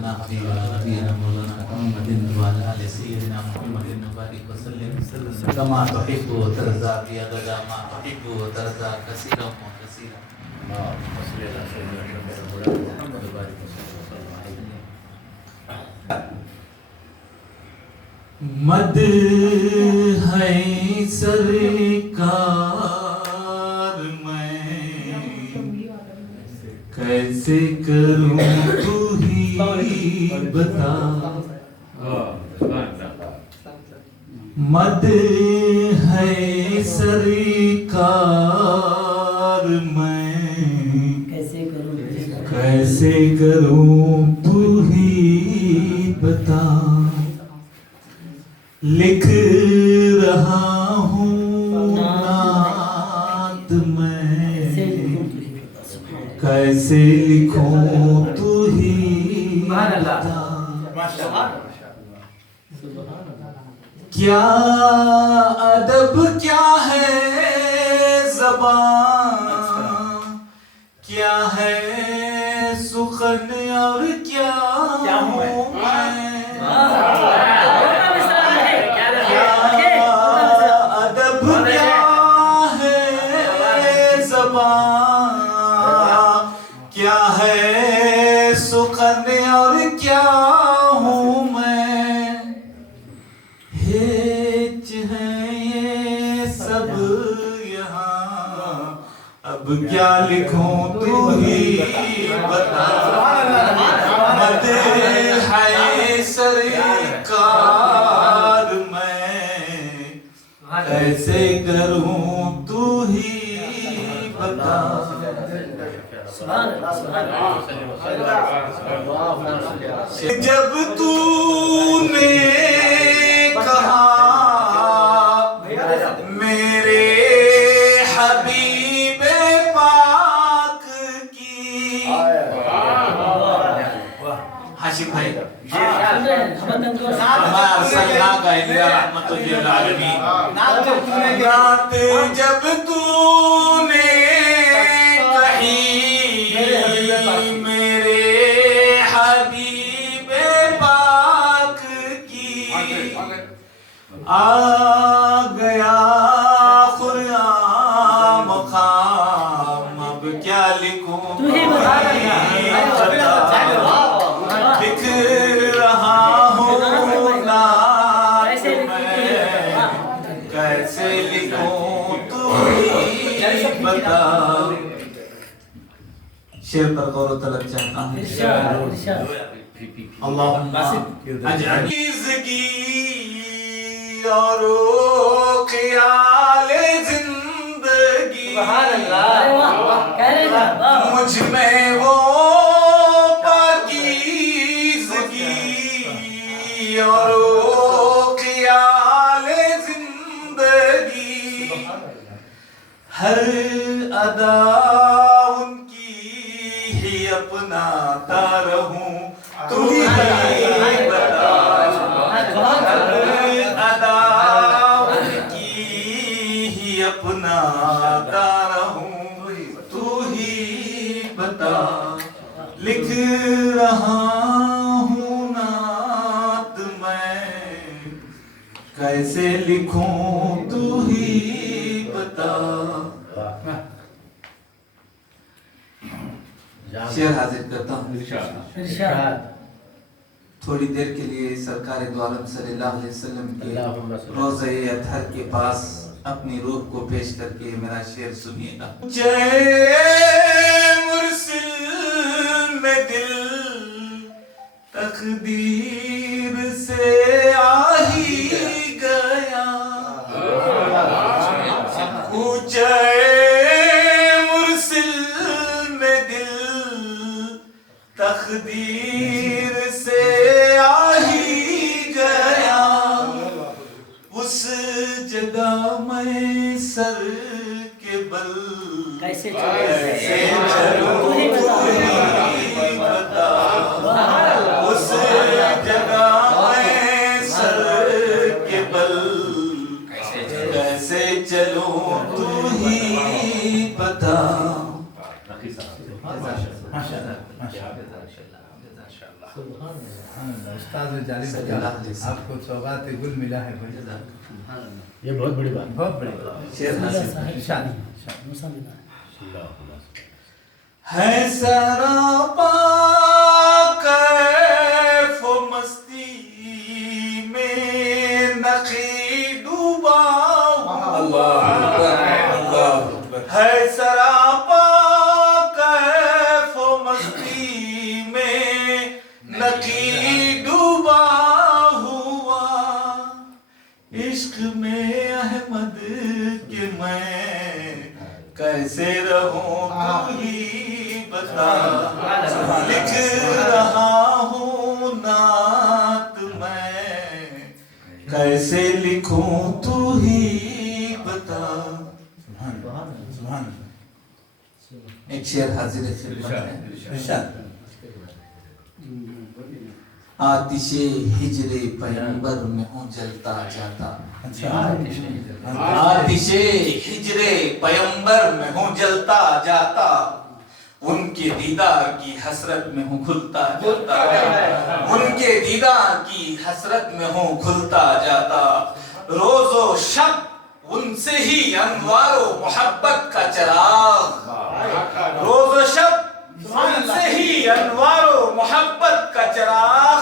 سيدنا حبيبنا ونبينا مولانا محمد وعلى آل سيدنا محمد وبارك وسلم كما تحب وترضى يا غدا ما تحب وترضى كثيرا وكثيرا محمد وبارك وسلم. مد ہے سرکار میں کیسے کروں تو ہی بتا. مد ہے سرکار میں کیسے کروں تو ہی بتا. لکھ رہا ہوں نعت میں کیسے لکھوں تو ہی بتا. کیا ادب کیا ہے زبان کیا ہے سخن اور کیا ہوں میں. کیا ہے سخن اور کیا ہوں میں. ہیچ ہے یہ سب یہاں اب کیا لکھوں تو ہی بتا. مد ہے سرکار میں کیسے کروں تو ہی بتا. جب تو نے کہا میرے حبیب پاک کی. ہاشم بھائی نعت جب تو نے میرے حبیب پاک کی آ گیا خرام مقام اب کیا لکھوں لکھ رہا ہوں نعت میں کیسے لکھوں تو ہی بتا. شعر پر غور و طلب چاہتا ہوں. اللہم اجعل زندگی اور خیال زندگی مجھ میں وہ پاکیزگی اور خیال زندگی ہر ادا اپنا رہوں تو ہی بتا. ادا کی ہی اپنا رہوں تو ہی بتا. لکھ رہا ہوں نعت میں کیسے لکھوں تو ہی بتا. شعر حاضر کرتا ہوں. تھوڑی دیر کے لیے سرکار دو عالم صلی اللہ علیہ وسلم کے روضہ اطہر کے پاس اپنی روح کو پیش کر کے میرا شعر سنیے گا. جے مرسل میں دل تقدیر سے آ ہی گیا. تقدیر سے آ ہی گیا. اس جگہ میں سر کے بل کیسے چلوں تو ہی بتا. اس جگہ میں سر کے بل کیسے چلوں تو ہی بتا. ماشاءاللہ. استاد جالی آپ کو سوغات گل ملا ہے یہ بہت بڑی بات بہت بڑی ہے سراپا کیف و مستی میں نقی ڈوبا ہے سراپا کیف و مستی میں نقی ڈوبا ہوا عشق میں احمد کے میں کیسے رہوں تو ہی بتا لکھ رہا ہوں نعت میں کیسے لکھوں تو ہی بتا. ایک شعر حاضر خدمت ہے. آتش ہجر پیغمبر میں ہوں جلتا جاتا. آتش ہجر پیغمبر میں ہوں جلتا جاتا. ان کے دیدار کی حسرت میں ہوں کھلتا جاتا. ان کے دیدار کی حسرت میں ہوں کھلتا جاتا. روز و شب ان سے ہی انوار و محبت کا چراغ. روز و شب ان سے ہی انوار و محبت کا چراغ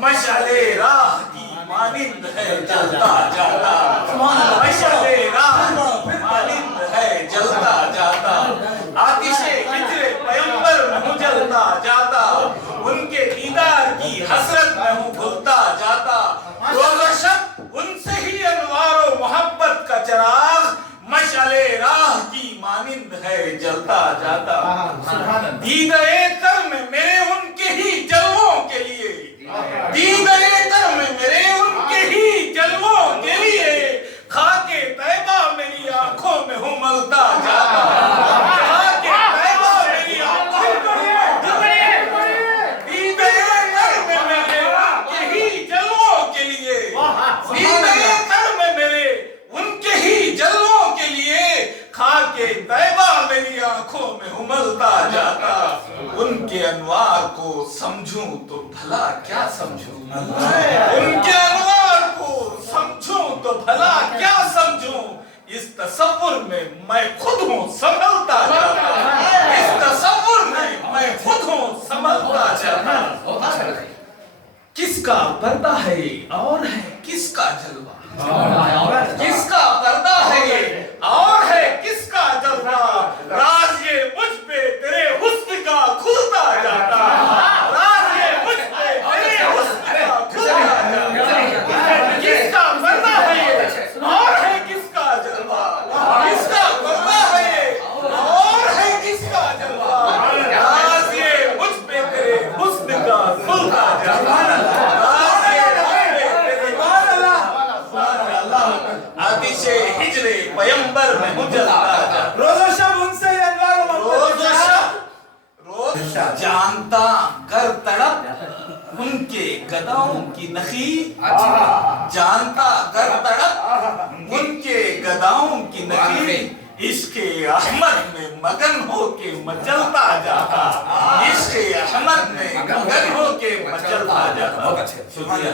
مشعل راہ کی مانند ہے جلتا جاتا. مشعل راہ کی مانند ہے جلتا جاتا. آتش ہجر پیغمبر میں ہوں جلتا جاتا. ان کے دیدار کی حسرت میں ہوں کھلتا جاتا. روز و شب ان سے ہی انوار و محبت کا چراغ مشعل راہ کی مانند ہے جلتا جاتا. دیدے تر میں میرے ان کے ہی جلووں کے لیے. دیدے تر میں میرے ان کے ہی جلووں کے لیے خاک طیبہ میری آنکھوں میں املتا جاتا. خاک طیبہ میری آنکھوں میں دیدے تر میں میرے ان کے ہی جلووں کے لیے. دیدے تر میں میرے ان کے ہی جلووں کے لیے خاک طیبہ میری آنکھوں میں املتا جاتا. ان کے انوار کو سمجھوں تو بھلا کیا سمجھوں. ان کے انوار کو سمجھوں تو بھلا کیا سمجھوں. اس تصور میں میں خود ہوں سنبھلتا جاتا. اس تصور میں میں خود ہوں سنبھلتا جاتا. کس کا پردہ ہے یہ اور ہے کس کا جلوہ. کس کا پردہ ہے یہ اور ہے کس کا جلوہ. راز یہ مجھ پہ تیرے حسن کا کھلتا جاتا. راز یہ مجھ پہ تیرے حسن کا کھلتا جاتا. کس کا پردہ ہے یہ اور ہے کس کا جلوہ. کس کا پردہ ہے یہ اور ہے کس کا جلوہ. راز یہ مجھ پہ تیرے حسن کا کھلتا جاتا. آتش ہجر پیغمبر میں ہوں جلتا جاتا. روز و شب ان سے انوار و روز و شب روز جانتا گر تڑپ ان کے گداؤں کی نخی. جانتا گر تڑپ ان کے گداؤں کی نخی. عشق احمد میں مگن ہو کے مچلتا جاتا. عشق احمد میں مگن ہو کے مچلتا جاتا. شکریہ.